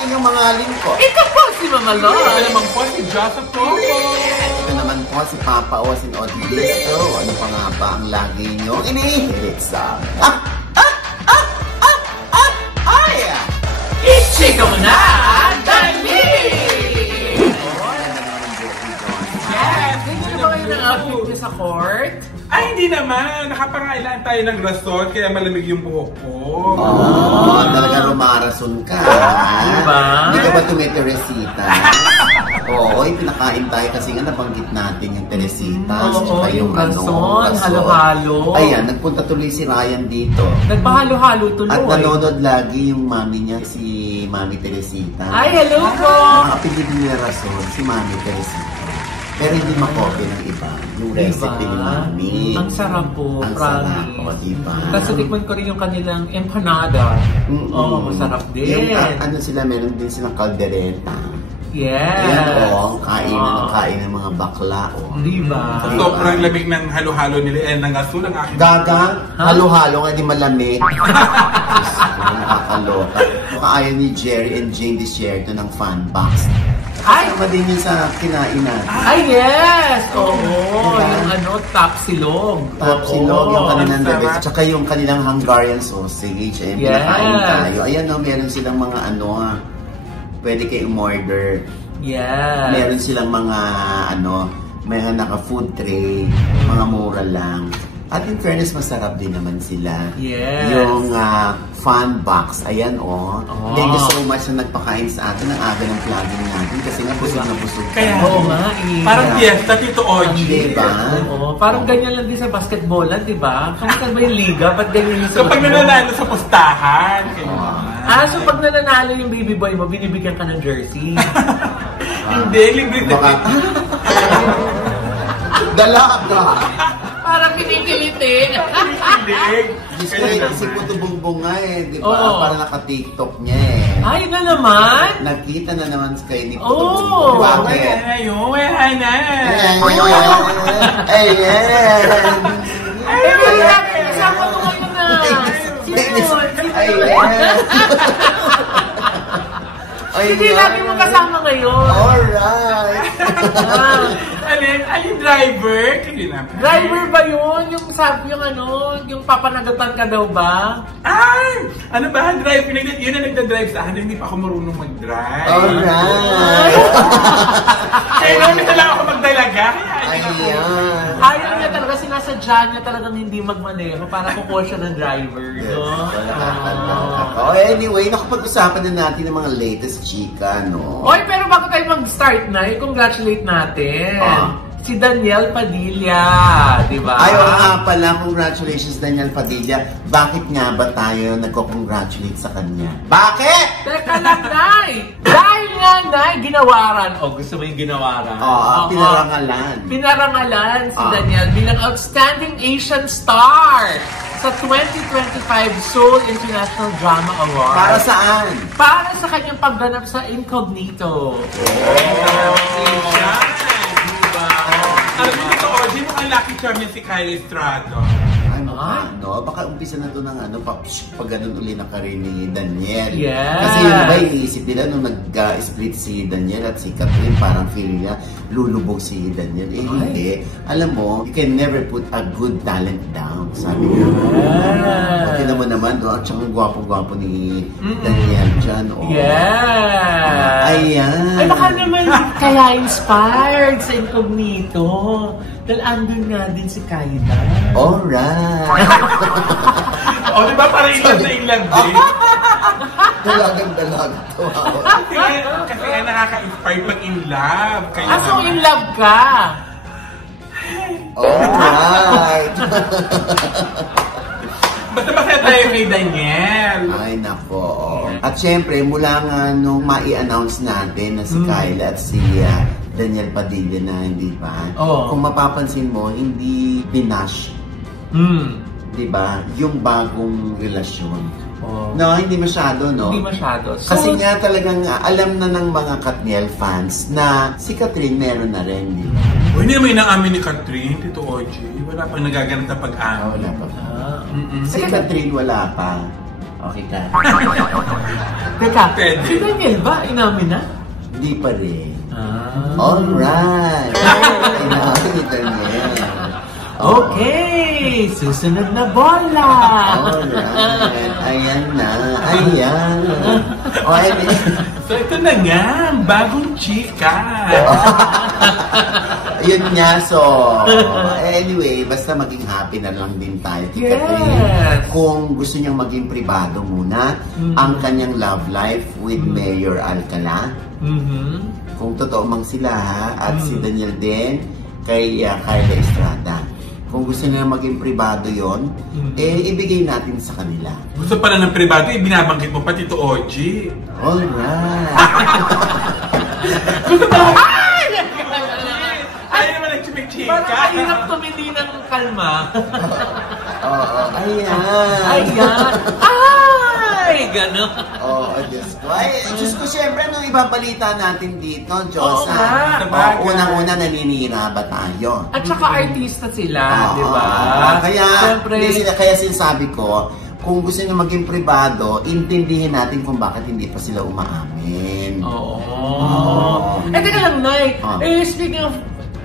inyong mga lingkod. Ito po si Mama Lon. Ito naman po si Joseph Popo. Ito naman po si Papa Osin Odibisto. Ano pa nga ba ang lagi niyong inihirit sa Ichika mo na, Dali! Yes! Hindi na ba kayo ng outfit niyo sa court? Ay, hindi naman. Nakapangailan tayo ng rason, kaya malamig yung buhok ko. Oh, talaga rumarason ka. Diba? Hindi ka ba tumiteresita? Oo, pinakain tayo kasi nga nabanggit natin yung Teresita. Oo, yung rason, halo-halo. Ayan, nagpunta tuloy si Ryan dito. Nagpahalo-halo tuloy. At nanonood lagi yung mami niya, si Mami Teresita. Ay, hello po! Ang apelyido niya rason, si Mami Teresita. Pero hindi makopy ng iba. Yung recipe ni Mami. Ang sarap po, ang sarap po, diba? Tapos tikman ko rin yung kanilang empanada. Oo, masarap din. Yung ano sila, meron din silang caldereta. Yes. Ayan o, kain ng mga bakla o. Diba? Sobrang lamig ng halo-halo nila. Ng asul ang aking... Gagang, halo-halo nga di malamig. Nakakaloka. Ayaw ni Jerry and Jane Desierto ng fan box. Ay! Kasama din yun sa kinain natin. Ay, yes! Oo, diba? yung ano, tapsilog. Tapsilog, yung kanilang bebes. Tsaka yung kanilang Hungarian sausage. Ayan, pinakain tayo. Ayan o, meron silang mga ano pwede kayo umorder. Yes. Meron silang mga ano, may naka-food tray, mga mura lang. At in fairness, masarap din naman sila. Yes. Yung fun box, ayan o. Thank you so much na nagpakain sa atin ang aga ng vlogging natin kasi nga busog na busog. Kaya, oo nga parang fiesta, Tito Oji. Diba? Oo, parang ganyan lang din sa basketballan, diba? Kamusta ba yung liga? Ba't ganyan yung Kapag nananalo sa pustahan. So pag nananalo yung baby boy mo, binibigyan ka ng jersey. Hindi, libre Baka, dalaga. Parang kinikilitin. Display si Puto Bumbong nga di ba? Oo. Para naka-TikTok niya eh. Ay, na naman? Nakita na naman kay ni Puto Oo. Bumbong. Bakit? Ayun, wala na. Ayan. Ayan. Kasama ko kayo na. Hindi lagi mo kasama ngayon. Alright. Alin driver? Driver ba yun? Yung sabi yung ano, yung papanagatan ka daw ba? Ay! Ano ba? Drive? Yun ang nagda-drive sa akin. Hindi pa ako marunong mag-drive. Alright. Kaya namin na lang ako magdalaga. Ayan. Ayaw niya talaga, sinasadya niya talagang hindi magmaneho para kukuha siya ng driver. No? Oh, anyway, nakapag-usapan na natin ng mga latest chika, no? Oy, pero bago tayo mag-start na, i-congratulate natin. Si Daniel Padilla, di ba? Ayaw nga pala, congratulations Daniel Padilla. Bakit nga ba tayo nagko-congratulate sa kanya? Bakit? Teka lang, Nay! Dahil nga, Nay, ginawaran. O, gusto mo yung ginawaran? Oo, pinarangalan. Pinarangalan si Daniel bilang Outstanding Asian Star sa 2025 Seoul International Drama Award. Para saan? Para sa kanyang pagganap sa Incognito. Alam mo dito, Oji, mukhang lucky charm yan si Kylie Estrada. Ay, no? Baka umpisa na to ng ano, pag ganun uli na karir ni Daniel. Yes. Kasi yun ba, iniisip nila nung nag-split si Daniel at si Catherine, parang feeling niya, lulubog si Daniel. Eh, hindi. Alam mo, you can never put a good talent down. Sabi niya. Pati naman, no? At siyang gwapo-gwapo ni Daniel dyan. Oh. Yeah! Ayan. Ay, baka naman kaya inspired sa Incognito. Dahil andun nga din si Kaida. Alright. O, di ba parang ilan na ilan din? Dalagang-dalag. Kasi nga nakaka-inspire pag in love. So in love ka? Alright. Basta masaya tayo kay Daniel. Ay, nako. At syempre, mula nga nung mai-announce natin na si Kyla at si Daniel Padilla na, hindi ba? Kung mapapansin mo, hindi binash. Di ba? Yung bagong relasyon. No, hindi masyado, no? Hindi masyado. So, kasi nga talagang alam na ng mga Katniel fans na si Catherine meron na rin, di ba? Hindi naman inaamin ni Catherine, Tito Oji. Wala pang nagaganap na pag-amin. Wala pa. Si Catherine wala pa. Okay ka? Teka, si Daniel ba? Inamin na? Hindi pa rin. Alright. Inamin ni Daniel. Okay, susunod na bola. Alright. Ayan na. Ayan. So ito na nga, bagong chika. Yun nga, so anyway, basta maging happy na lang din tayo. Yes. Kung gusto niyang maging pribado muna, ang kanyang love life with Mayor Alcala. Kung totoo mang sila ha, at si Daniel din, kay Kyla Estrada. Kung gusto nila maging pribado yon, ibigay natin sa kanila. Gusto pala ng pribado, binabanggit mo pati to OG. Alright. Gusto pala, ay naman nagchimik-chika. Parang kahirap tumindi ng kalma. Ayan. Ayan. Ay, gano'n. Diyos ko. Diyos ko, syempre, nung ibabalita natin dito, Diyos, unang-una naninira ba tayo? At saka artista sila, di ba? Kaya sinasabi ko, kung gusto nyo maging pribado, intindihin natin kung bakit hindi pa sila umaamin. Teka lang, Nay. Speaking of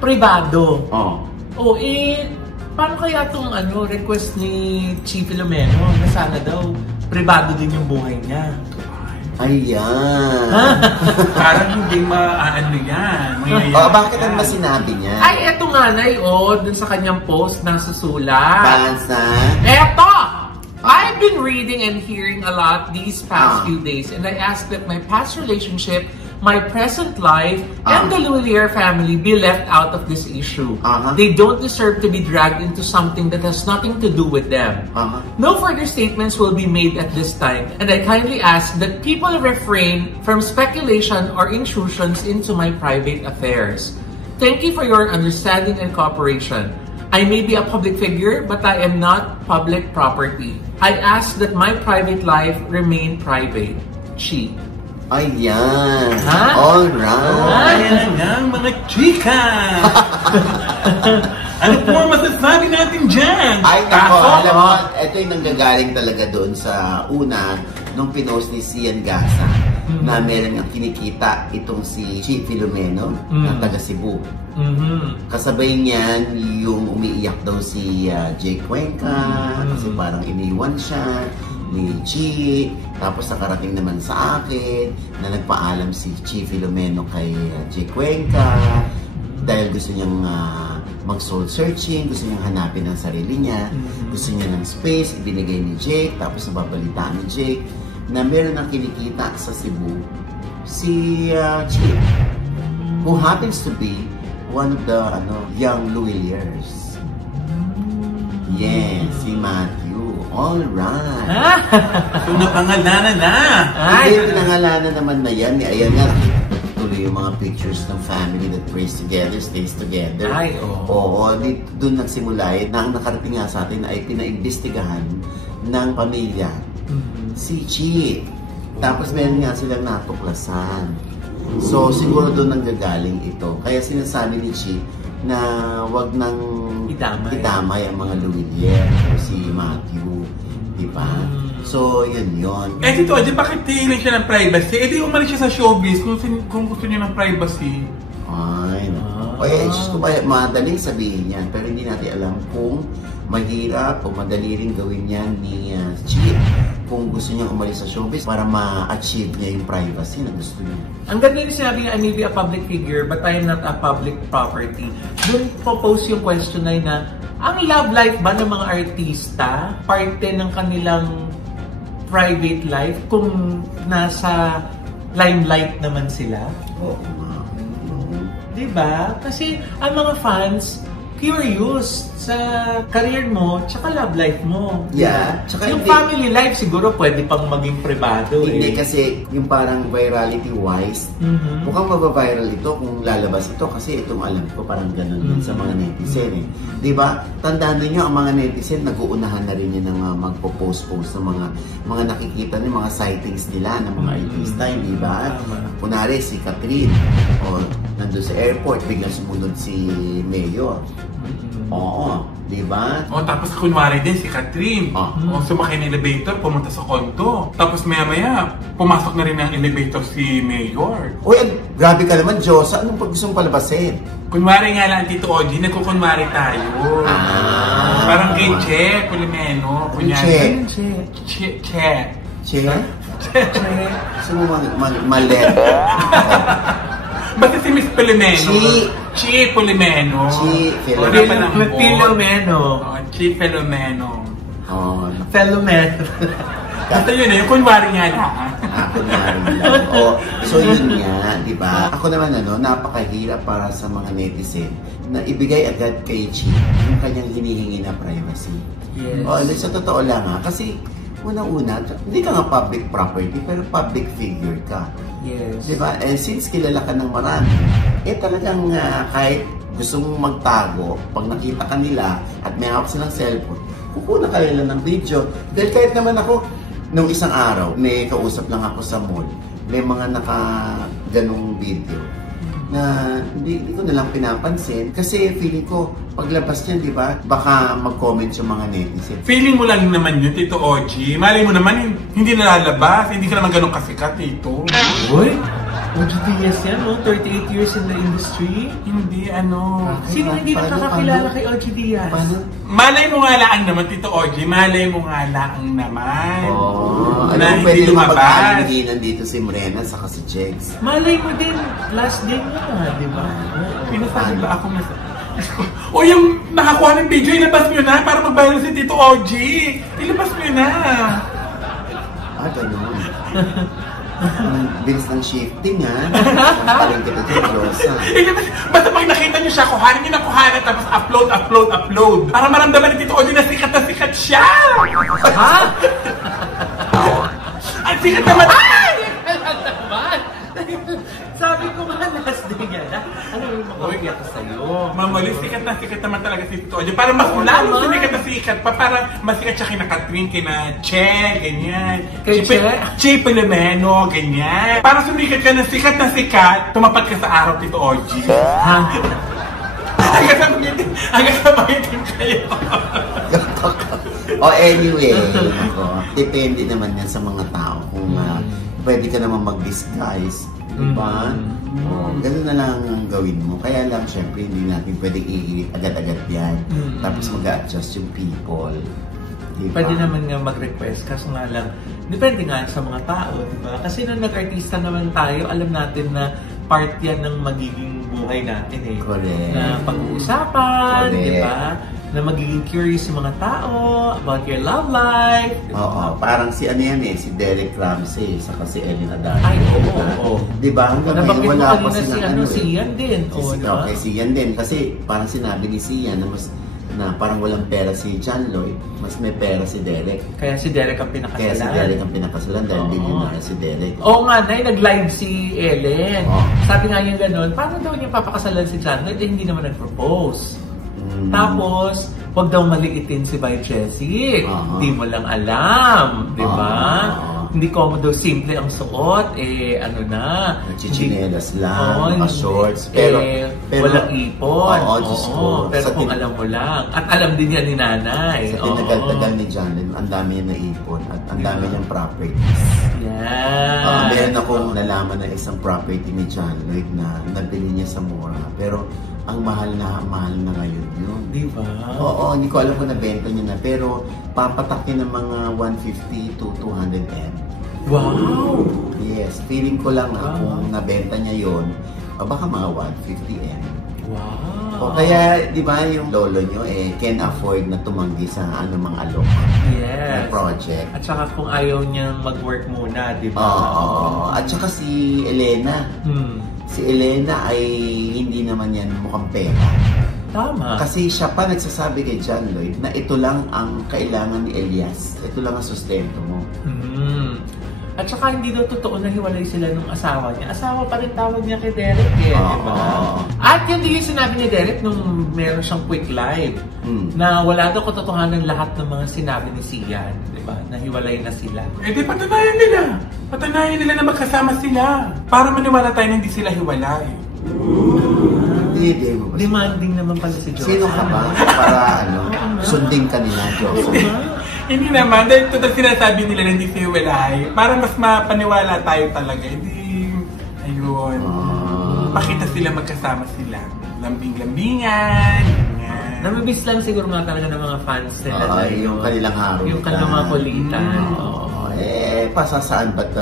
pribado. Paano kaya itong request ni Chief Filomeno na sana daw pribado din yung buhay niya? Ayan. Parang hindi maano yan. Bakit ang sinabi niya? Ay, eto nga, Nay, dun sa kanyang post, nasa sulat. Bansa? Eto! I've been reading and hearing a lot these past few days, and I ask that my past relationship, my present life, and the Lulier family be left out of this issue. They don't deserve to be dragged into something that has nothing to do with them. No further statements will be made at this time, and I kindly ask that people refrain from speculation or intrusions into my private affairs. Thank you for your understanding and cooperation. I may be a public figure, but I am not public property. I ask that my private life remain private. Chi. Ayan. Alright. Ayan nga, mga chika. Ano po masasabi natin dyan? Ay, nako, alam mo, ito yung nanggagaling talaga doon sa una, nung pinost ni Sian Gasa, na meron niyang kinikita itong si Chief Filomeno, na taga Cebu. Kasabay niyan, yung umiiyak daw si Jake Cuenca, kasi parang iniwan siya ni Chi, tapos nakarating naman sa akin na nagpaalam si Chief Filomeno kay Jake Cuenca dahil gusto niyang mag-soul searching, gusto niyang hanapin ang sarili niya, gusto niya ng space, ibinigay ni Jake, tapos nababalitaan ni Jake na meron ng kinikita sa Cebu si Chief, who happens to be one of the young Luiliers. Yes, si Matthew. Alright. So, napangalanan na. Hindi, pinangalanan naman na yan. Ayan nga, tuloy yung mga pictures ng family that prays together, stays together. Ay, oo. Doon nagsimula na ang nakarating nga sa atin ay pinaimbestigahan ng pamilya si Chi. Tapos meron nga silang natuklasan. So, siguro doon nanggagaling ito. Kaya sinasabi ni Chi na wag nang idamay ang mga Luilier o si Matthew. Diba? So, yun. Dito, bakit hiling siya ng privacy? Di umalis siya sa showbiz kung gusto niya ng privacy. Ay, just ko ba, madaling sabihin yan, pero hindi natin alam kung mahirap o madali rin gawin yan ni Chief kung gusto niya umalis sa showbiz para ma-achieve niya yung privacy na gusto niya. Ang ganda yung sinabi niya, I may be a public figure but I am not a public property. Doon po-post yung question na ang love life ba ng mga artista parte ng kanilang private life kung nasa limelight naman sila? Oo. Diba? Kasi ang mga fans curious sa career mo tsaka love life mo. Yeah. Tsaka yung family life siguro pwede pang maging privado. Hindi kasi yung parang virality wise, mukhang mabaviral ito kung lalabas ito kasi itong alam ko parang ganun din sa mga netizen eh. Diba? Tandaan niyo ang mga netizen nag-uunahan na rin yun ng magpo-post-post ng mga nakikita ng mga sightings nila ng mga artista, hindi ba? Kunwari si Catherine o nandun sa airport, biglang sumunod si Mayor. Oo, di ba? Tapos kunwari din si Catherine. Sumakay ng elevator, pumunta sa kondo. Tapos maya-maya, pumasok na rin ng elevator si Mayor. Uy, grabe ka naman, Diyosa. Anong gusto mong palabasin? Kunwari nga lang, Tito Ogie, nagkukunwari tayo. Parang kay Che Polimeno. Che? Che. Gusto mo malet? Basta si Miss Polimeno. Chi Polimeno. Filomeno. Chi Filomeno. Filomeno. Basta yun yung kunwari nga lang. Kunwari lang. So yun nga, di ba? Ako naman napakahirap para sa mga netizen na ibigay agad kay Chi yung kanyang hinihingi na privacy. Yes. Sa totoo lang kasi unang-una, hindi ka nga public property, pero public figure ka. Yes. Diba? And since kilala ka ng marami, talagang kahit gusto mong magtago, pag nakita ka nila at may hawak silang cellphone, kukuha ka nila ng video. Dahil kahit naman ako, nung isang araw, may kausap lang ako sa mall, may mga naka-ganong video na hindi ko nalang pinapansin kasi feeling ko paglabas niyan, di ba, baka mag-comment yung mga netizen. Feeling mo lang naman yun, Tito Ogie. Malay mo naman, hindi nalalabas, hindi ka naman ganun kasikat, Tito. Uy! Ogie Diaz yan, 38 years in the industry. Hindi, Sino hindi nakakakilala kay Ogie Diaz? Malay mo nga lang naman, Tito Ogie. Malay mo nga lang naman. Na hindi lumabas. Hindi nandito si Morena saka si Jegs. Malay mo din, last day na, di ba? Pinasabi ba ako o yung nakakuha ng video, ilabas nyo na para mag-viral si Tito Ogie. Ilabas nyo na. Ganun. Bilis ng shifting, Paling kita dyan, Diyosa. Basta pag nakita nyo siya, kuhanin nyo na kuhanin, tapos upload. Para maramdaman ni Tito Ogie na sikat siya. Ang sikat naman. Sabi ko nga last day yan, ano yung makakita sa'yo? Mamali, sikat naman talaga si Tito Ogie. Parang mas lalo sumikat na sikat pa. Parang masikat siya kina Catherine, kina Che, ganyan. Kay Che Polimeno, ganyan. Parang sumikat ka na sikat, tumapat ka sa araw, Tito Ogie. Hanggang sa magitin kayo. Anyway, depende naman yan sa mga tao kung pwede ka naman mag-disguise. Diba? Ganun na lang ang gawin mo. Kaya lang, syempre, hindi natin pwedeng i-edit agad-agad yan. Tapos mag-adjust yung people. Diba? Pwede naman nga mag-request, kaso nga lang, depende nga sa mga tao, diba? Kasi nung nag-artista naman tayo, alam natin na part yan ng magiging buhay natin Correct. Na pag-uusapan, diba? Na magiging curious yung mga tao about your love life. Diba? Parang si si Derek Ramsey, saka si Ellen Adarna. Ay, oo. Diba? Hanggang ngayon wala pa silang si Ian din. Okay, si Ian din. Kasi parang sinabi ni si Ian na parang walang pera si John Lloyd, mas may pera si Derek. Kaya si Derek ang pinakasalan. Dahil billionaire si Derek. Oo nga, nag-live si Ellen. Sabi nga niya gano'n, paano daw niya papakasalan si John Lloyd? Hindi naman nag-propose. Tapos, wag daw maliitin si By Jessie. Hindi mo lang alam, di ba? Hindi komodo, simple ang suot, chichinelas lang, shorts, pero walang ipon. Pero kung alam mo lang. At alam din yan ni nanay. Sa tinagal-tagal ni John, ang dami niya naipon at ang dami niyang properties. Yeah. Meron akong nalaman na isang property ni John Lloyd na nabili niya sa mura. Pero ang mahal na ngayon yun. Di ba? Oo, hindi ko alam kung nabenta niya na. Pero papatakin ng mga 150 to 200 M. Wow! Yes, feeling ko lang kung nabenta niya yun, baka mga 150 M. Wow! Kaya, di ba, yung lolo nyo can afford na tumanggi sa anumang alok na project. At saka kung ayaw niyang mag-work muna, di ba? Oo. At saka si Elena. Si Elena ay hindi naman yan mukhang pera. Tama. Kasi siya pa nagsasabi kay John Lloyd na ito lang ang kailangan ni Elias. Ito lang ang sustento mo. At saka hindi daw totoo na hiwalay sila nung asawa niya. Asawa pa rin tawag niya kay Derek di ba? At yun din yung sinabi ni Derek nung meron siyang quick live. Na wala daw katotohanan lahat ng mga sinabi ni Sian, di ba? Na hiwalay na sila. Di patanayan nila. Patanayan nila na magkasama sila. Para maniwala tayo na hindi sila hiwalay. Dinidate mo ba? Demanding naman pala si Josie. Sino ka ba? Para sundin ka nila, Josie. Hindi naman, dahil total sinasabi nila na hindi sa'yo walay. Para mas mapaniwala tayo talaga. Hindi, ayun. Pakita sila magkasama sila. Lambing-lambingan. Namimiss lang siguro nga talaga ng mga fans nila. Yung kanilang harutan. Yung kanilang mga kulitan. Pasasaan ba't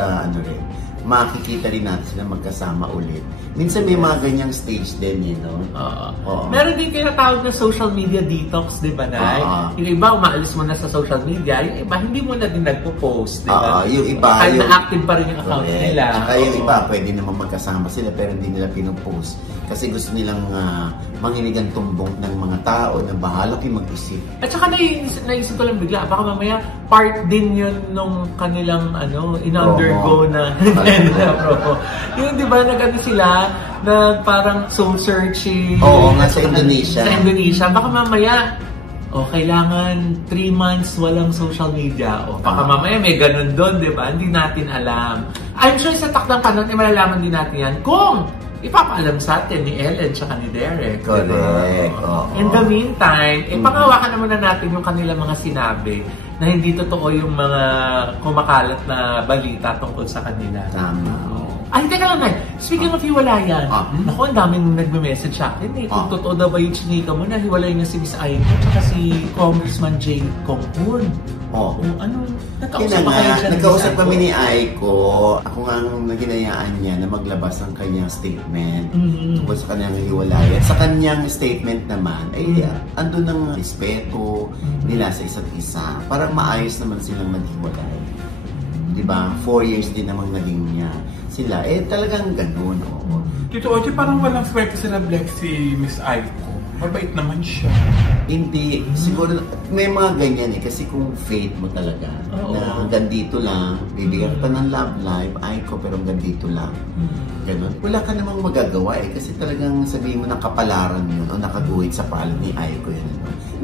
makikita rin natin sila magkasama ulit. Minsan may mga ganyang stage din, Meron din tinatawag na social media detox, di ba, Nay? Yung iba, umaalis mo na sa social media. Yung iba, hindi mo na din nagpo-post, di ba? Yung iba, kahit na-active pa rin yung account nila. Yung iba, pwede naman magkasama sila pero hindi nila pinopost. Kasi gusto nilang manginig ang tumbong ng mga tao na bahala kayo mag-isip. At saka naisip ko lang bigla, baka mamaya part din yun nung kanilang in-undergo na yung di ba nag-ano sila, parang soul searching. Oo nga, sa Indonesia. Sa Indonesia. Baka mamaya, kailangan 3 months walang social media. Baka mamaya may ganun doon, di ba? Hindi natin alam. I'm sure sa takdang panahon, malalaman din natin yan kung ipapaalam sa atin ni Ellen tsaka ni Derek. Correct. In the meantime, pangawakan naman na natin yung kanilang mga sinabi na hindi totoo yung mga kumakalat na balita tungkol sa kanila. Tama. Ay, teka lang, Nay. Speaking of hiwalayan, naku, ang daming nagme-message sa akin kung totoo daw ba yung chinika mo na hiwalay na si Miss Aiko tsaka si Congressman Jay Conghorn. Nagkausap kami ni Aiko. Ako nga naginayaan niya na maglabas ang kanyang statement tungkol sa kanyang hiwalayan. Sa kanyang statement naman, andun ang respeto nila sa isa't isa. Parang maayos naman silang maghiwalay. Diba? 4 years din namang naging niya sila. Talagang ganun. Tito Oji, parang walang swerte sa Black si Miss Aiko. Mabait naman siya. Hindi. Siguro, may mga ganyan kasi kung faith mo talaga, na hanggang dito lang, bibigyan ka ng love life, Aiko, pero hanggang dito lang. Ganun. Wala ka namang magagawa kasi talagang sabihin mo ng kapalaran yun o nakaguhit sa palad ni Aiko yun.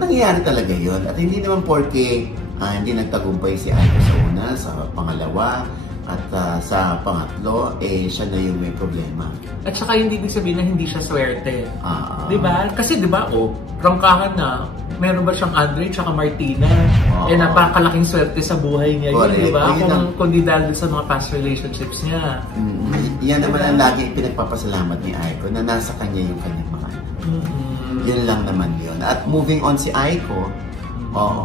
Nangyayari talaga yun. At hindi naman porke hindi nagtagumpay si Aiko sa una, sa pangalawa, at sa pangatlo, siya na yung may problema. At saka hindi ibig sabihin na hindi siya swerte. Diba? Kasi diba, prangkahan na, meron ba siyang Andre tsaka Martina? Napakalaking swerte sa buhay niya yun, diba? Kung di dahil sa mga past relationships niya. Yan naman ang lagi pinagpapasalamat ni Aiko na nasa kanya yung kanyang mga yun lang naman yun. At moving on si Aiko,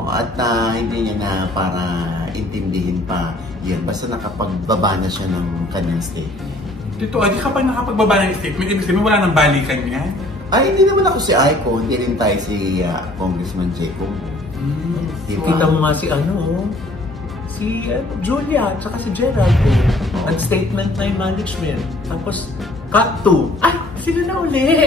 at hindi niya na para intindihin pa yun. Basta nakapagbaba na siya ng kanyang statement. Dito, kapag nakapagbaba ng statement, ibig sabihin wala nang balikan niya? Hindi naman ako si Aiko. Hindi rin tayo si Congressman Jacob. Diba? Kita mo nga si Julia at saka si Gerald. Nag-statement na yung management. Tapos, cut to. Sila na uli.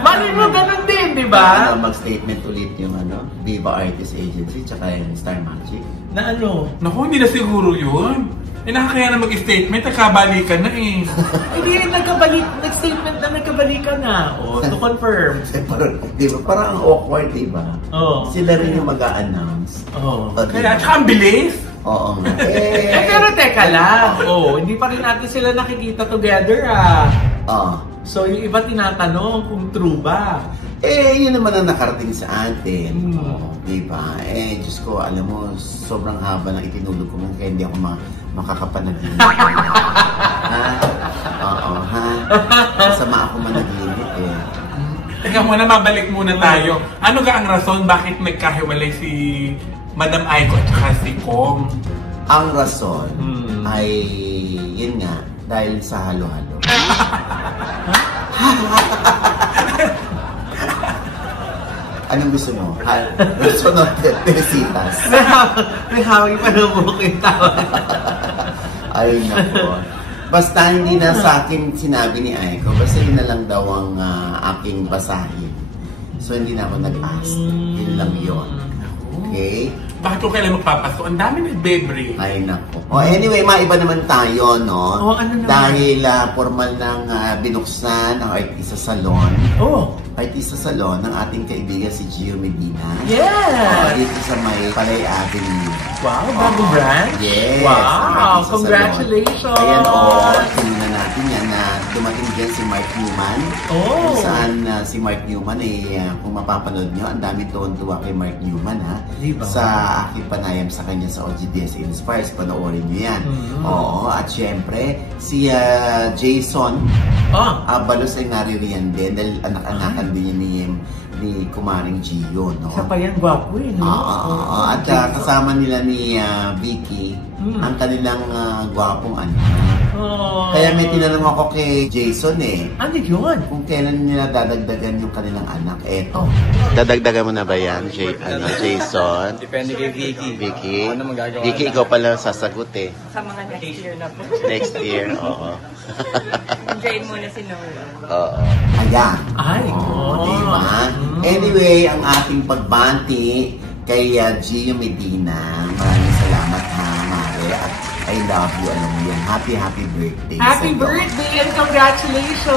Malay mo, ganun din, di ba? Mag-statement ulit yung Viva Artist Agency tsaka yung Star Magic. Na Naku, hindi na siguro yun. Nakakaya na mag-statement, nagkabalikan na Hindi, nag-statement na nagkabalikan na. To confirm. Diba, parang ang awkward, diba? Sila rin yung mag-a-announce. Kaya, tsaka ang bilis. Oo nga. Pero teka lang. Hindi pa rin natin sila nakikita together, So, yung iba tinatanong kung true ba? Yun naman ang nakarating sa atin. Diba? Diyos ko, alam mo, sobrang haba ng itinulog ko kaya hindi ako makakapanaginip. Masama ako managinip Teka muna, mabalik muna tayo. Ano ga ang rason bakit nagkahiwalay si Madam Aiko at saka si Kong? Ang rason ay, yun nga, dahil sa halo-halo. Anong gusto mo? Gusto mo Teresitas? May hawig pa ng buhok yung tawa. Ay, nako. Basta hindi na sa akin sinabi ni Aiko. Basta yun na lang daw ang aking basahin. So, hindi na ako nag-ask. Yun lang yun. Okay? Bakit kung kailan magpapasok? Ang dami nag-bebre. Ay, nako. Anyway, maiba naman tayo, no? Ano naman? Dahil formal nang binuksan ang Artista Salon. artista salon ng ating kaibigan si Gio Medina. Yes! Dito sa may Palay Avenue. Wow, bagong branch? Yes! Wow, congratulations! Ayan, sinuna natin yan na dumating dyan si Mark Newman. Kung saan si Mark Newman kung mapapanood nyo, ang dami tuwa kay Mark Newman, ha? Diba? Sa aking panayam sa kanya sa OGDS Inspires, panoorin nyo yan. Oo, at syempre, si Jason Abalos ay naririyan din dahil anak-anakan din ni Kumaring Gio, no? Isa pa yan, gwapo no? At kasama nila ni Vicky, ang kanilang gwapong anak. Kaya may tinanong ako kay Jason ano yun? Kung kailan nila dadagdagan yung kanilang anak. Eto. Dadagdagan mo na ba yan, Jason? Depende kay Vicky. Vicky? Ano magagawa Vicky, ikaw pala sasagot Sa mga next year na po. Next year, oo. Enjoyin muna si Noah. Oo. Ayan. Ay, diba? Anyway, ang ating pagbanti kay Gio Medina. Maraming salamat, ha, Mare. At I love you. Alam mo yan. Happy birthday. Happy birthday and congratulations!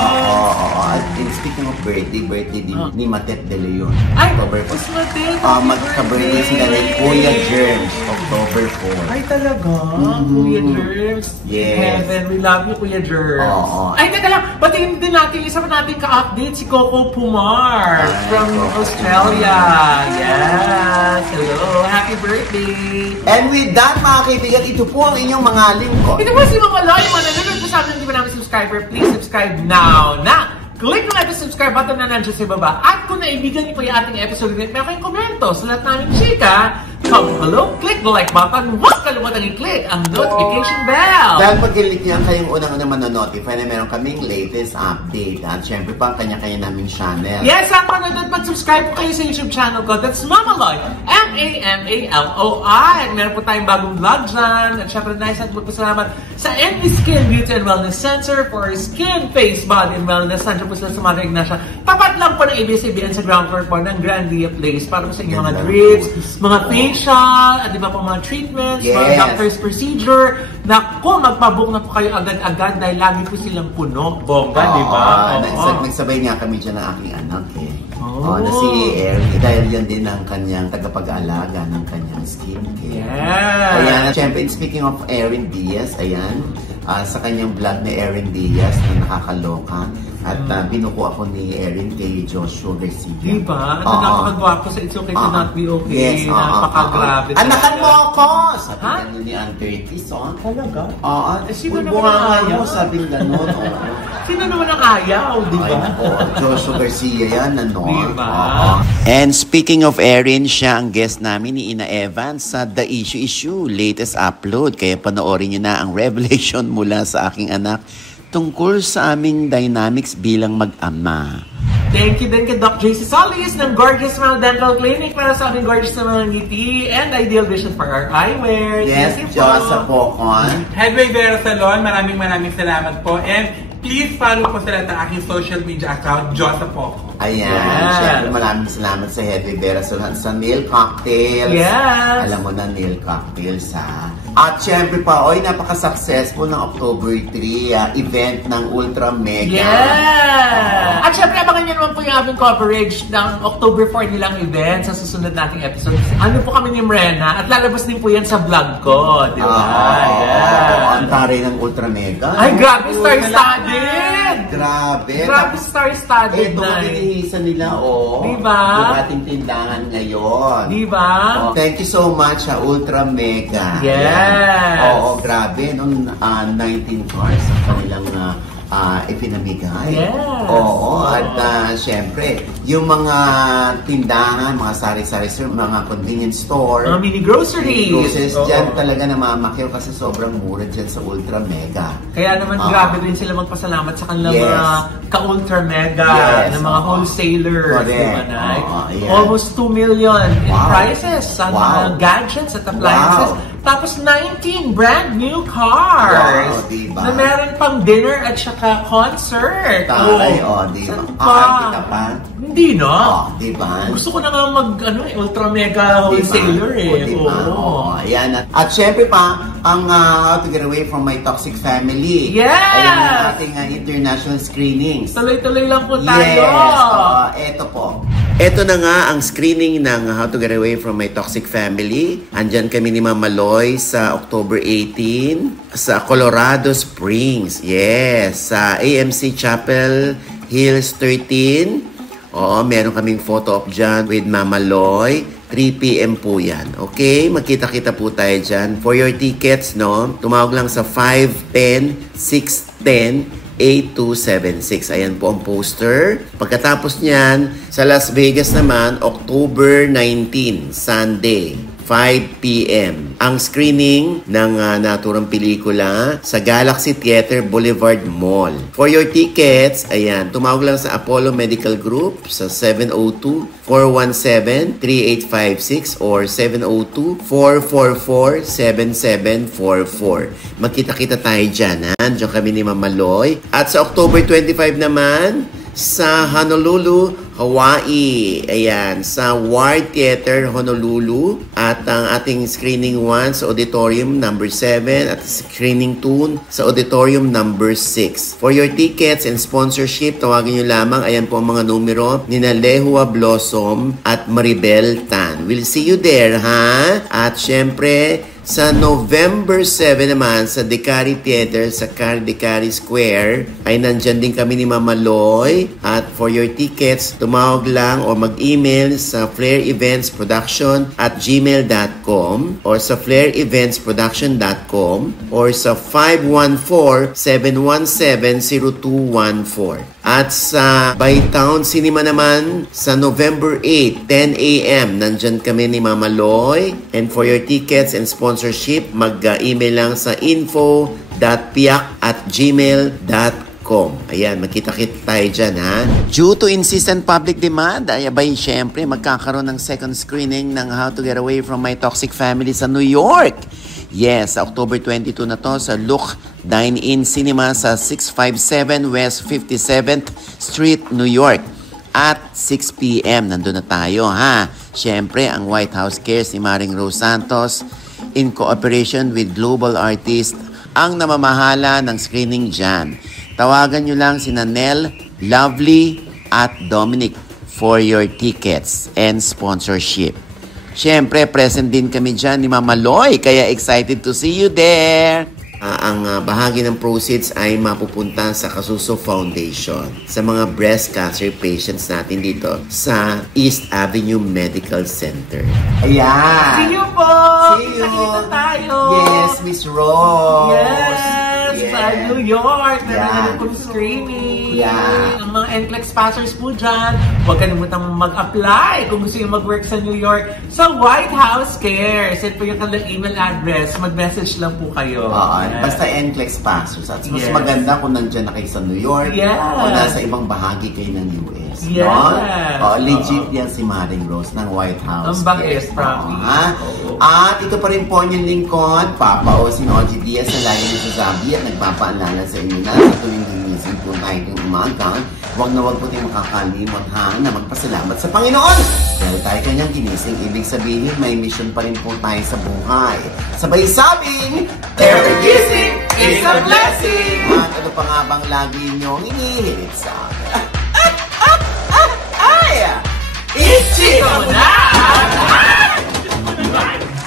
Oo. At speaking of birthday din ni Matet De Leon. Ay, October 4. mas Matet, magka-birthday sila ni Kuya Germs, October 4. Ay, talaga? Kuya Germs? Yes. Heaven, we love you, Kuya Germs. Ay, teka lang, batiin din natin isa pa natin ka-update si Coco Pumar from Australia. Yes, hello, happy birthday. And with that, mga kaibigan, ito po ang inyong mga lingkod. Ito po si mga loyal, mga nanonood po sa amin, hindi ba namin subscriber, please subscribe now na! Click na natin subscribe button na nandiyan sa baba. At kung naibigan niyo po yung ating episode nito, meron kayong komento sa lahat namin chika, comment below, click the like button, huwag kalimutan i-click ang notification bell. Dahil pag i-click niya, kayong unang-unang manonotify na meron kaming latest update. At syempre pa, ang kanya-kanya naming channel. Yes, ang panonood, mag-subscribe po kayo sa YouTube channel ko. That's Mamaloy, M-A-M-A-L-O-I. At meron po tayong bagong vlog dyan. At syempre, nice at magpasalamat sa Envy Skin Beauty and Wellness Center for Skin, Face, Body, and Wellness. Nandiyan po sila sa Mother Ignacia. Tapat lang po ng ABS-CBN sa ground floor po ng Grandia Place para po sa inyong mga drips, mga facial, at di ba po mga treatments, mga doctor's procedure. Naku, magpabook na po kayo agad-agad dahil lagi po silang puno. Bongga, di ba? Nagsabay nga kami dyan ng aking anak na si Eric. Dahil yan din ang kanyang tagapag-aalaga ng kanyang skincare. Ayan, syempre, speaking of Erin Diaz, ayan, sa kanyang vlog ni Erin Diaz na nakakaloka. At binuko ako ni Erin kay Joshua Garcia. Diba? At napakagwapo sa It's Okay to Not Be Okay. Yes, napakagrabe. Anakan mo ako! Sabi ni Anthony Tison. Talaga? Sino naman ang ayaw? Sabi gano'n. Sino naman ang ayaw? Diba? Joshua Garcia yan, ano? Diba? And speaking of Erin, siya ang guest namin ni Ina Evans sa The Issue latest upload. Kaya panoorin niyo na ang revelation mula sa aking anak tungkol sa aming dynamics bilang mag-ama. Thank you din kay Doc JC Solis ng Gorgeous Smile Dental Clinic para sa aming gorgeous na mga ngiti and ideal vision for our eyewear. Yes, Diyos sa Pocon. Headway Vera Salon, maraming salamat po. And please follow po sa lahat ng aking social media account, Diyos sa Pocon. Ayan, syempre maraming salamat sa Headway Vera Salon sa nail cocktails. Yes! Alam mo na, nail cocktails, ha? At syempre pa, napaka-successful ng October 3 event ng Ultra Mega. Yeah! At syempre, abangan nyo naman po yung aming coverage ng October 4 nilang event sa susunod nating episode. Ano po kami ni Mrena at lalabas din po yan sa vlog ko, di ba? Ang taray ng Ultra Mega. Ay, grabe, star-studded! Grabe, star-studded na pinihisa nila, diba? Yung ating tindahan ngayon. Diba? Thank you so much, Ultra Mega. Yes! Grabe, noong 19 cars ang kanilang ipinamigay. Yes! At syempre, yung mga tindahan, mga sari-sari store, mga convenience store, mga mini groceries. Dyan talaga namamakyaw kasi sobrang mura dyan sa Ultra Mega. Kaya naman grabe din sila magpasalamat sa kanilang mga ka-Ultra Mega na mga wholesalers. Almost 2 million in prices sa mga gadgets at appliances. Tapos 19 brand new cars. Diba? Na meron pang dinner at saka concert. Taray, diba? Kita pa. Hindi na. Diba? Gusto ko na nga ultra mega wholesaler Ayan. At syempre pa, ang How to Get Away from My Toxic Family. Yes! Ayan ang ating international screenings. Tuloy-tuloy lang po tayo. Yes! Eto po. Ito na nga ang screening ng How to Get Away from My Toxic Family. Andyan kami ni Mama Loy sa October 18 sa Colorado Springs. Yes, sa AMC Chapel Hills 13. Meron kaming photo op dyan with Mama Loy. 3 p.m. po yan. Okay? Magkita-kita po tayo dyan. For your tickets, tumawag lang sa 510-610-8276. Ayan po ang poster. Pagkatapos niyan, sa Las Vegas naman, October 19, Sunday, 5 p.m. Ang screening ng naturang pelikula sa Galaxy Theater Boulevard Mall. For your tickets, ayan, tumawag lang sa Apollo Medical Group sa 702-417-3856 or 702-444-7744. Magkita-kita tayo dyan, ha? Diyan kami ni Mama Loy. At sa October 25 naman, sa Honolulu, Hawaii. Ayan, sa Ward Theater, Honolulu. At ang ating screening 1 sa Auditorium number 7 at screening 2 sa Auditorium number 6. For your tickets and sponsorship, tawagin nyo lamang. Ayan po ang mga numero ni Lehua Blossom at Maribel Tan. We'll see you there, ha? At syempre, sa November 7 naman, sa Decari Theater, sa Decari Square, ay nandyan din kami ni Mama Loy. At for your tickets, tumawag lang o mag-email sa flaireventsproduction@gmail.com or sa flaireventsproduction.com or sa 514-717-0214. At sa Bytown Cinema naman, sa November 8, 10 a.m., nandyan kami ni Mama Loy. And for your tickets and sponsorship, mag-email lang sa info.piak@gmail.com. Ayan, magkita-kita tayo dyan, ha? Due to insistent public demand, ay abay, syempre, magkakaroon ng second screening ng How to Get Away from My Toxic Family sa New York. Yes, October 22 na to sa Look Dine-In Cinema sa 657 West 57th Street, New York. At 6 p.m. nandun na tayo, ha? Siyempre, ang White House Cares ni Maring Rose Santos in cooperation with Global Artists ang namamahala ng screening dyan. Tawagan nyo lang si Nel, Lovely at Dominic for your tickets and sponsorship. Siyempre, present din kami dyan ni Mama Loy, kaya excited to see you there. Ang bahagi ng proceeds ay mapupunta sa Kasuso Foundation sa mga breast cancer patients natin dito sa East Avenue Medical Center. Ayan! See you po! See you! Nakita tayo! Yes, Miss Rose! Yes! Sa New York! Meron kong screening! Yeah. Ang mga NCLEX sponsors po dyan, huwag kalimutang mag-apply kung gusto yung mag-work sa New York sa White House Care. Set po yung kanilang email address. Mag-message lang po kayo. Yes. Basta NCLEX sponsors. At mas maganda kung nandyan na kayo sa New York o nasa ibang bahagi kayo ng US. Yes. No? Legit yan si Maring Rose ng White House. Ang bangis, promise. At ito pa rin po yung lingkod, Papa O, si OG Diaz na lagi nito sabi at nagpapaalala sa inyo na sa tuwing ginising po tayo ng umaga. Huwag na huwag po tayong makakalimot na magpasalamat sa Panginoon. Dahil tayo kanyang ginising, ibig sabihin may mission pa rin po tayo sa buhay. Sabay sabing, every gising is a blessing! At ano pa nga bang lagi niyong inihirit sa akin? Ichiko na!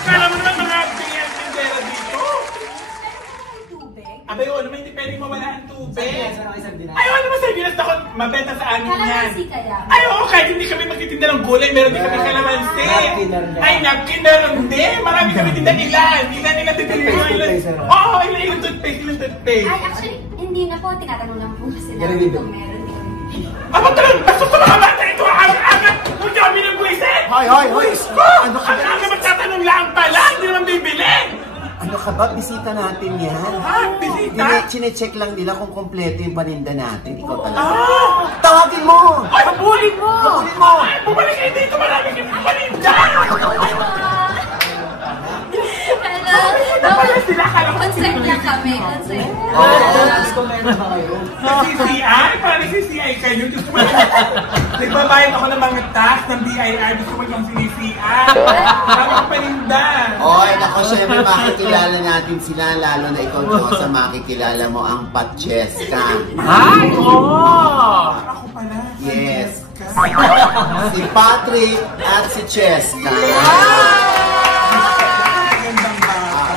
Kala mo naman mga pera dito? Abay, naman hindi pwedeng mawala ang tubig. Ayaw naman sa Gilas ako mabenta sa amin yan. Kalamansi kaya? Ayaw, kahit hindi kami magtitinda ng gulay, meron din kami kalamansi. Ay, napkin na lang din. Marami kami tinda ilan. Ilan nila titinda. Oo, ilan toothpaste. Ay, actually, hindi na po. Tinatanong lang po sila kung meron. Abang talagang bastos sa mga bata ito. Agad-agad. Huwag kami ng buwisit. Hoy! Ano ka ba? Ang magtatanong lang pala. Hindi naman bibili. Ano ka ba? Bisita natin yan. Bisita? Chine-check lang nila kung kompleto yung paninda natin. Ikaw talaga. Tawagin mo! Ay, habulin mo! Habulin mo! Ay, bumalik kayo dito. Marami kayo paninda. Consent lang kami. Consent. Sa CCI? Para CCI? CI kayo. Gusto mo nagbabayad ako ng mga tax ng BIR. Gusto mo yung sinisian. Marami ko paninda. Oy, nako, syempre makikilala natin sila. Lalo na ikaw, Diyosa, makikilala mo ang Patcheska. Ay, oo! Ako pala. Yes. Si Patrick at si Cheska.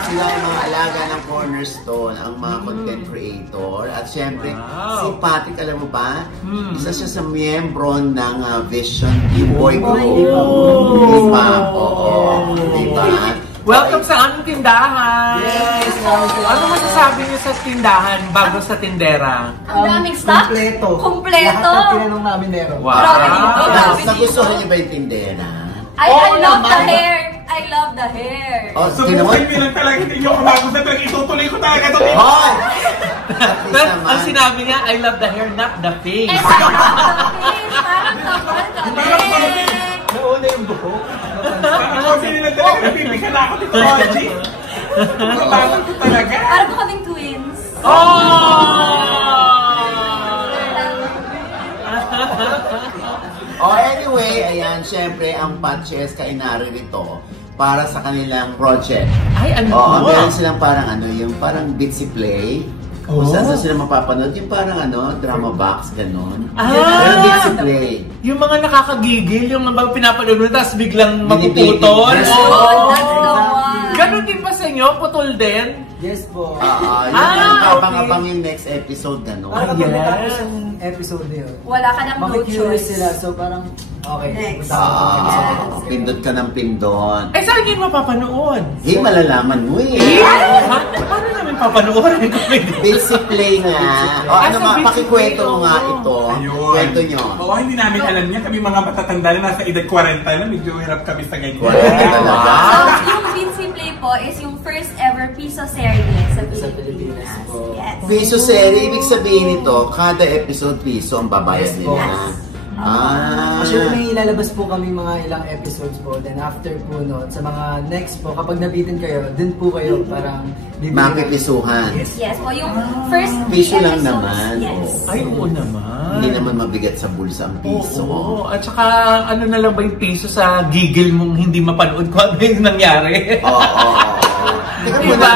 Sila ang mga alaga ng Cornerstone, ang mga content creator. At syempre, si Patrick, alam mo ba? Isa siya sa miyembro ng Vision Team Boy Group. Diba? Oo. Diba? Welcome sa aming tindahan! Yes! Ano masasabi niyo sa tindahan bago sa tindera? Ang daming stock? Kompleto. Kompleto. Lahat ng tinanong namin meron. Wow! Grabe dito, grabe dito. Nagustuhan niyo ba yung tindera? I love the hair. I love the hair. Oh, Subukan nyo lang talaga hindi nyo ako magustuhan talaga. Itutuloy ko talaga ito. Hoy! But ang sinabi niya, I love the hair, not the face. Eh, parang the face. Parang the face. Nauna yung buhok. Ako sila talaga napipikan ako dito. Oji. Nabasan ko talaga. Parang po kaming twins. Oh, anyway, ayan, syempre, ang Patcheska ay naririto para sa kanilang project. Ay, ano? Oo, meron silang parang yung parang bitsy play. Kung saan sila mapapanood, yung parang drama box, gano'n. Pero bitsy play. Yung mga nakakagigil, yung mga pinapanood mo, tapos biglang mapuputol. Yes. Oh, that's the one. Ganon din ba sa inyo? Putol din? Yes po. Yun ang abang-abang yung next episode, gano'n. Kapag natapos ang episode na yun, Wala ka ng no makikurious choice. sila. So parang, okay. Next. punta ako sa episode. Pindot ka ng pindot. Eh, saan yun mapapanood? Malalaman mo Paano namin papanoorin kung may Bitsy play nga. O ano nga, pakikwento mo nga ito. Ayun. Kwento nyo. Oo, hindi namin alam niya. Kami mga matatanda na nasa edad 40 na, medyo hirap kami sa ganyan. Talaga. So, yung Bitsy Play po is yung first ever piso series sa Pilipinas Pilipinas. po. Yes. Piso series, ibig sabihin nito, kada episode piso ang babayad Yes, po. nila. Actually, may ilalabas po kami mga ilang episodes po. Then after po nun, sa mga next po, kapag nabitin kayo, dun po kayo parang bibigyan. Mapipisuhan. Yes po, yung first Piso lang episodes, naman. Yes. Ay, oo naman. Hindi naman mabigat sa bulsa ang piso. Oo. At saka, ano na lang ba yung piso sa gigil mong hindi mapanood ko ano yung nangyari? Oo. Teka Diba? muna,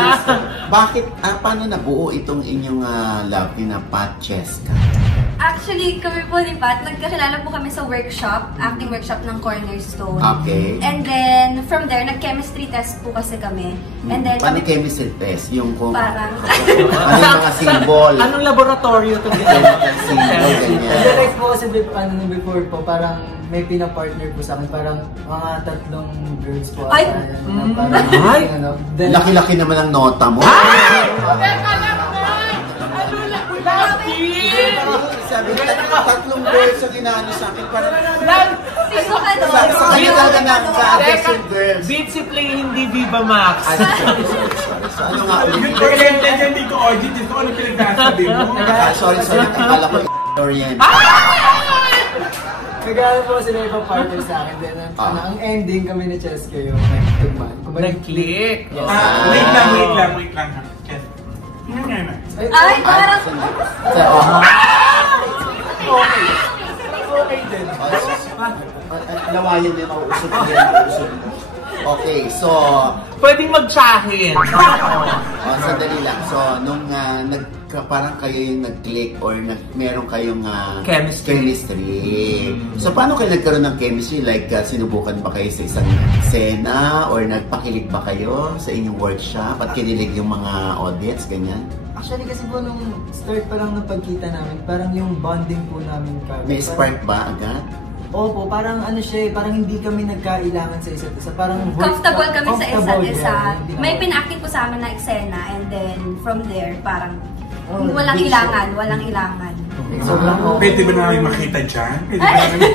bakit, paano nabuo itong inyong love na Patcheska? Actually, kami po ni Pat, nagkakilala po kami sa workshop, acting workshop ng Cornerstone. Okay. And then, from there, nag-chemistry test po kasi kami. And then, Paano chemistry test? Yung kung... Parang... Ano yung mga symbol? Anong laboratorio ito? Symbol, ganyan. Direct po kasi before po, parang may pinapartner po sa akin. Parang mga 3 girls po. Ay! Parang, then, Laki-laki naman ang nota mo. Sabi ko, 3 girls ang ginano sa akin. Parang... Piso ka doon. Sa kanya talaga nagka-address yung girls. Bitsy Play, hindi Viva Max. Ano nga ulit? Yung kuryente dyan dito, Oji, dito ano pinagsasabi mo? Sorry. Akala ko yung nag-aaral po sila yung partner sa akin. Then, ang ending kami ni Cheska yung nagtugman. Nag-click. Yes. Wait lang. Yes. Ay, parang... Okay din. Lawayan niya, mauusog niya. Okay, so... Pwedeng mag-tsahin. Sandali lang. So, nung parang kayo yung nag-click or meron kayong chemistry. So, paano kayo nagkaroon ng chemistry? Like, sinubukan ba kayo sa isang eksena or nagpakilig ba kayo sa inyong workshop at kinilig yung mga audience, ganyan? Actually, kasi po nung start pa lang ng pagkita namin, parang yung bonding po namin kami. May spark ba agad? Opo, parang ano siya, parang hindi kami nagkailangan sa isa't isa. Parang Comfortable kami sa isa't isa. yeah. May pinacting po sa amin na eksena and then from there, parang walang big ilangan, show. walang ilangan. Sobrang okay. Pwede ba namin makita dyan? Pwede ba namin...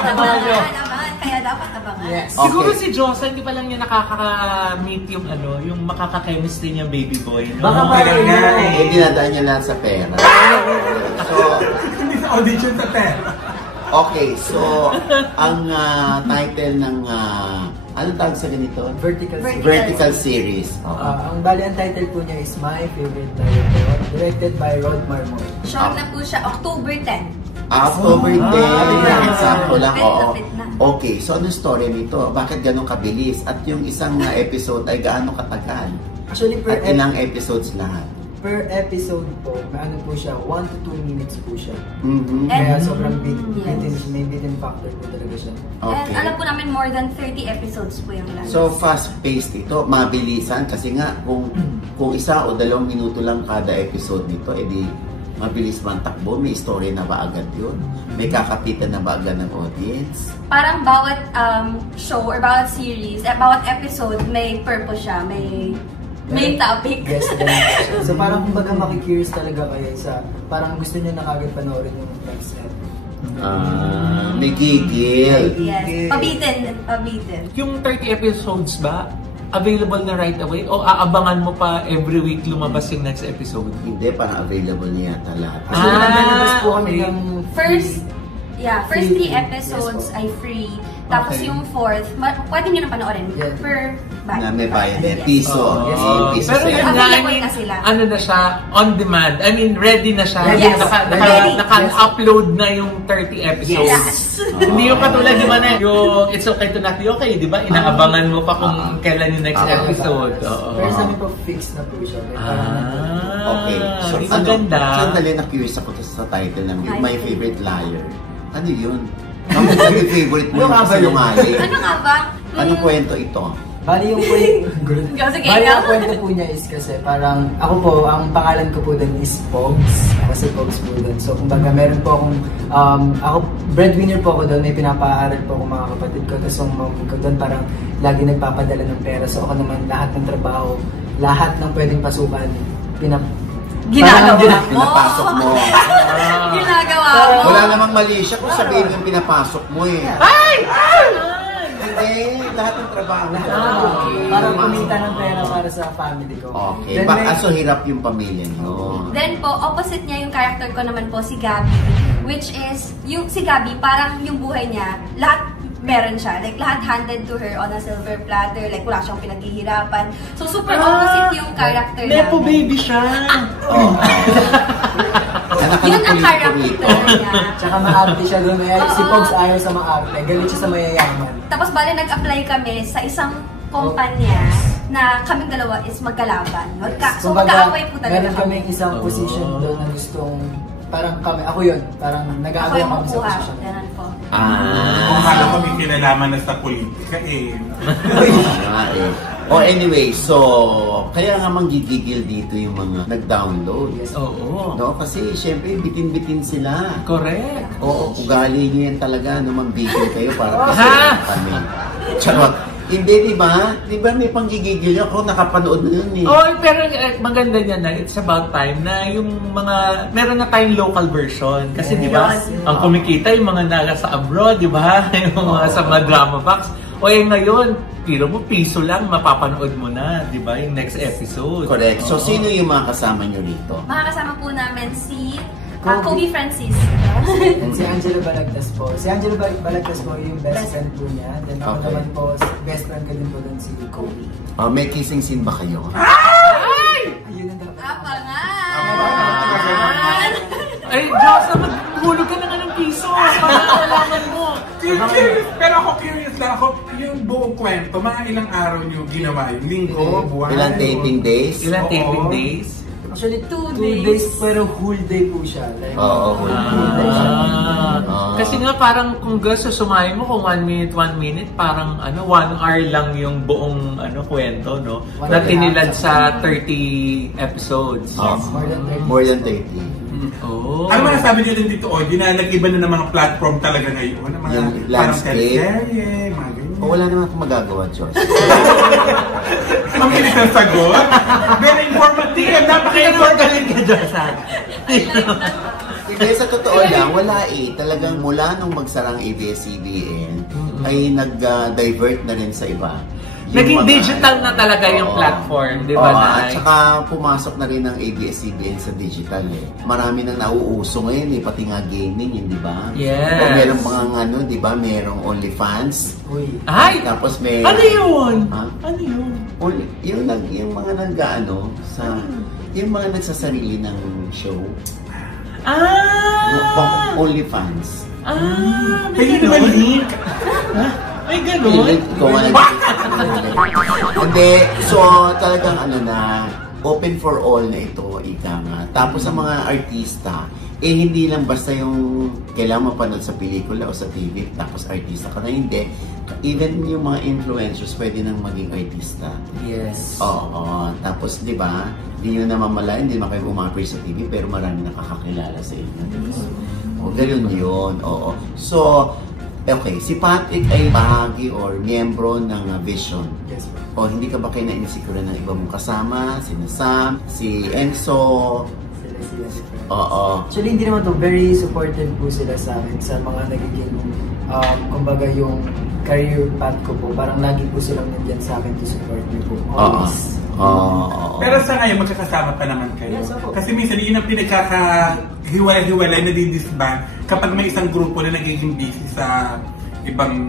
Abangan. Kaya dapat abangan. Yes. Okay. Siguro si Josa, hindi pa lang niya nakaka-meet yung yung makaka-chemistry niya baby boy. No? Baka Tagal nga eh. Dinadaan niya lang sa pera. So, Hindi sa audition sa pera. okay, so, ang title ng, anong tawag sa ganito? Vertical. Vertical. Vertical series. Ang bali, ang title po niya is My Favorite Diet. Directed by Rod Marmol. Show na po siya October 10. October 10. Sakto lang. Lapit na. Okay, so ano story nito? Bakit ganun kabilis? At yung isang episode ay gaano katagal? Actually, At ilang episodes lahat? per episode po, ano po siya, 1 to 2 minutes po siya. And Kaya sobrang may beaten factor po talaga siya. Okay. And alam po namin more than 30 episodes po yung last. So fast-paced ito, mabilisan kasi nga kung 1 o 2 minuto lang kada episode nito, edi mabilis man takbo, may story na ba agad yun? May kakapitan na ba agad ng audience? Parang bawat show or bawat series, bawat episode may purpose siya, may main topic. Yes, ganun. So parang kumbaga makikurious talaga kayo sa parang gusto niyo na kagad panoorin yung next episode. May gigil. Yes, pabitin. Yung 30 episodes ba, available na right away? O aabangan mo pa every week lumabas yung next episode? Hindi, parang available niya yata lahat. So naglalabas po kami ng First 3 episodes ay free. Tapos yung 4th, pwede nyo na panoorin per batch. Na may bayad na piso. Piso Pero yun sa'yo. nga, Available na sila. ano na siya, on demand. I mean, ready na siya. Yes, ready. Naka-upload na yung 30 episodes. Yes. Hindi yung katulad, di ba na, yung It's Okay to Not Be Okay, di ba? Inaabangan mo pa kung kailan yung next episode. Pero sa amin po, fixed na po siya. Okay. So, di maganda. Sandali na-curious ako sa title ng My Favorite Liar. Ano yun? Ano yung favorite mo yung kasalungaling? Ano nga ba? Anong kwento ito? Bali yung kwento po niya is kasi parang ako po, ang pangalan ko po doon is Pogs. Ako si Pogs po doon. So kumbaga meron po akong, ako breadwinner po ako doon. May pinapaaral po ako mga kapatid ko. Tapos yung mom ko doon parang lagi nagpapadala ng pera. So ako naman lahat ng trabaho, lahat ng pwedeng pasukan, Ginagawa mo. Pinapasok mo. Ginagawa mo. Wala namang mali siya kung sabihin yung pinapasok mo eh. Ay! Hindi, lahat ng trabaho. Parang kumita ng pera para sa family ko. Okay, so hirap yung pamilya niyo. Then po, opposite niya yung character ko naman po, si Gabby. Which is, si Gabby, parang yung buhay niya, lahat meron siya. Like, lahat handed to her on a silver platter. Like, wala siyang pinaghihirapan. So, super opposite yung character namin. Nepo baby siya. Yun ang character niya. Tsaka maarte siya doon. Si Pogs ayaw sa maarte. Galit siya sa mayayaman. Tapos, bali, nag-apply kami sa isang kumpanya na kaming dalawa is magkalaban. So, magkaaway po talaga meron kaming isang position doon na gustong parang kami, ako yun, parang nag-aagawa kami sa position. Ganun po. Kung kala ko may kinalaman na sa politika eh. Anyway, so kaya nga manggigigil dito yung mga nag-download. Yes. Oo. No? Kasi syempre bitin-bitin sila. Correct. Oo, ugali nyo yan talaga no, mangbigil kayo para kasi kami. Charot. Hindi, di ba? Di ba may panggigigil ako, nakapanood na yun eh. Pero maganda niya na, it's about time na yung mga, meron na tayong local version. Kasi di ba, ang kumikita yung mga nasa abroad, di ba? Yung mga sa mga drama box. Ngayon, tiro mo, piso lang, mapapanood mo na, di ba? Yung next episode. Correct. So, sino yung mga kasama nyo rito? Makakasama po namin si Kobe Francis. And si Angelo Balagtas po. Si Angelo Balagtas po yung best friend po niya. Then ako naman po, best friend ko din po doon si Kobe. May kissing scene ba kayo? Ayun ang dapat. Abangan! Ay, Diyos, maghulog ka na nga ng piso. Para alaman mo. Pero ako curious lang ako, yung buong kwento, mga ilang araw nyo ginawa yung linggo, buwan? Ilang taping days? Ilang taping days? Actually, 2 days, pero whole day po siya. Like, whole day siya. Kasi nga parang kung gusto sumayin mo kung 1 minute, parang 1 hour lang yung buong kwento, no? Na tinilad sa 30 episodes. Yes. More than 30. Ano mga sabi nyo din dito, na nag-iba na ng mga platform talaga ngayon? Mga yung landscape. Mga ganyan. Wala naman akong magagawa, Diyos. Ang bilis ng sagot. Very informative. Napaka-important ka, Diyos. Hindi, sa totoo lang, wala eh. Talagang mula nung magsarang ABS-CBN, ay nag-divert na rin sa iba. Naging digital na talaga yung platform, di ba? At saka pumasok na rin ang ABS-CBN sa digital eh. Marami nang nauuso ngayon eh, pati nga gaming, di ba? Yes. O merong mga di ba, merong OnlyFans. Ay! Tapos may... Ano yun? Ha? Ano yun? Yung mga sa... Yung mga nagsasarili ng show. OnlyFans. May ganun. May ganun. Hindi, so talagang open for all na ito, ika nga. Tapos sa mga artista, hindi lang basta yung kailangan mapanood sa pelikula o sa TV, tapos artista ka na, hindi. Even yung mga influencers, pwede nang maging artista. Yes. Oo. Tapos, di ba, hindi nyo namamalayan, hindi naman kayo bumapir sa TV, pero marami nakakakilala sa inyo. O, ganun yun. Oo. So, okay, si Patrick ay bahagi or miyembro ng Vision. Yes, ma'am. O, hindi ka ba kayo na-insecure ng iba mong kasama? Si Sam, si Enzo? Oo. Actually, hindi naman to. Very supportive po sila sa akin sa mga nagiging, kumbaga yung career path ko po. Parang lagi po silang nandiyan sa akin to support me po. Always. Pero sa ngayon, magkakasama pa naman kayo. Yes, kasi minsan, yun ang pinagkakahiwalay na didisband kapag may isang grupo na nagiging busy sa ibang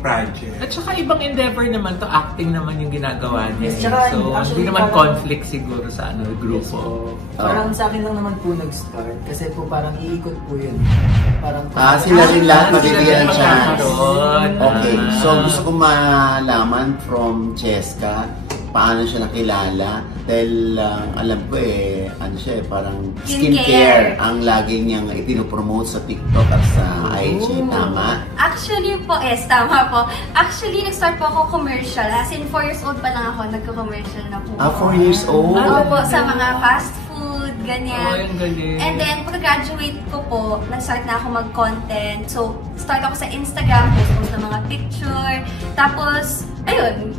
project. At saka ibang endeavor naman to, acting naman yung ginagawa niya. Yes, tsaka, so, actually, hindi naman parang, conflict siguro sa grupo. Yes, parang sa akin lang naman po nag-start kasi po parang iikot po yun. Parang sila rin lahat mabibigyan ng chance. Okay. Okay, so gusto ko malaman from Cheska, paano siya nakilala? Dahil alam ko parang skincare ang lagi niyang ipinopromote sa TikTok at sa IG, tama? Actually po, tama po. Actually, nag-start po ako commercial. As in, 4 years old pa lang ako, nagko-commercial na po. 4 years old? Ako po, sa mga fast food, ganyan. Yung galing. And then, pagka-graduate ko po, nag-start na ako mag-content. So, start ako sa Instagram, post ng mga picture. Tapos, ayun,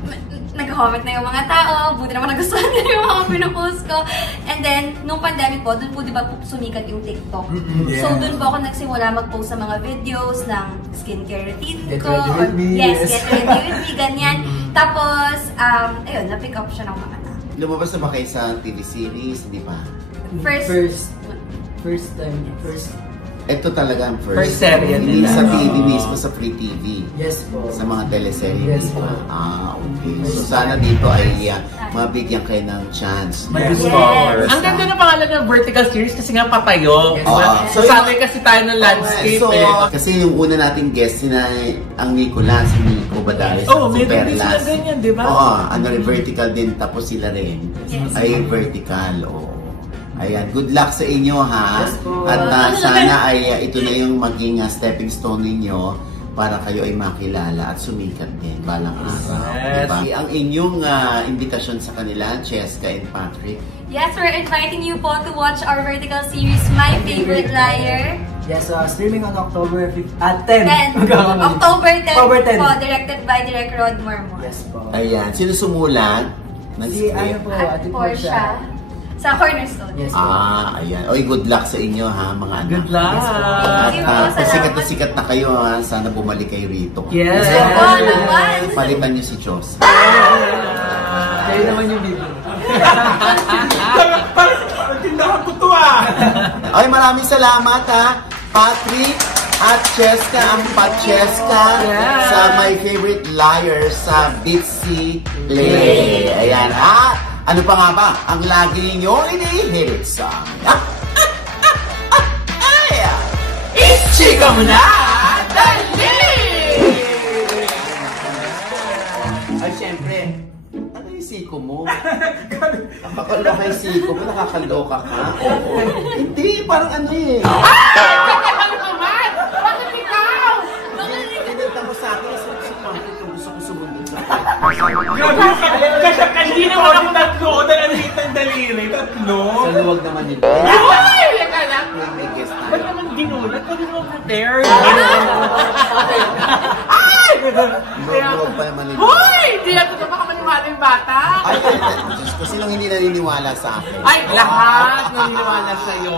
nag-comment na yung mga tao, buti naman nagustuhan nila yung mga pinupost ko. And then, nung pandemic po, dun po di ba sumikat yung TikTok. Yeah. So, dun po ako nagsimula mag-post sa mga videos ng skincare routine Get ko. ready with me. Yes, get ready with me, ganyan. Tapos, ayun, na-pick up siya ng mga tao. Lumabas na ba kayo sa TV series? Hindi pa? First time. Ito talaga ang first. First serye Hindi nila. sa TV mismo, sa Free TV. Yes po. Sa mga teleserye. Yes po. Okay. So sana dito ay mabigyan kayo ng chance. Mag-discover. Ang ganda ng pangalan ng vertical series kasi nga patayo. Yes. So, sabi kasi tayo ng landscape kasi yung una nating guest, ang Nicolas, si Nico Badares. May din sila ganyan, di ba? Vertical din, tapos sila rin. Yes. Ay vertical, Ayan, good luck sa inyo ha. Yes, po. At sana ay ito na yung maging stepping stone ninyo para kayo ay makilala at sumikat din balang araw. Yes. Diba? Ang inyong invitasyon sa kanila, Cheska and Patrick. Yes, we're inviting you po to watch our vertical series, My Favorite Liar. Yes, streaming on October 10. October 10 October 10. po, directed by Direk Rod Mormon. Yes po. Ayan, sino sumulat? Si At Ate Portia. Sa Cornerstone. Yes po. Ayan. Oy, good luck sa inyo ha, mga anak. Good luck! At sikat na sikat na kayo ha. Sana bumalik kayo rito. Yes! Palitan niyo si Diyos. Kayo naman yung bibig. Parang tindahan ko to Ay, maraming salamat ha, Patrick at Cheska, ang Cheska sa My Favorite Liar sa Bitsy Play. Ayan. Ano pa nga ba ang lagi ninyong inihirit sa Ichika mo na! Dali! Ay, syempre, ano yung siko mo? Nakakaloka yung siko mo, nakakaloka ka? Oo. Hindi, parang ano eh. Ano naman? Bakit ikaw? Pinunta mo sa akin, gusto ko sumundin sa akin. Kasi hindi naman ako tatlo. Dahil ang daliri. Tatlo. Sa luwag naman yun. Uy! Leka lang. May guest Ba't tayo. naman ginulat? Ba't naman prepared? Luwag pa naman yun. Uy! Hindi na ito baka maniwala yung bata. Ay, Diyos ko, sinong hindi naniniwala sa akin? Ay, lahat naniniwala sa'yo.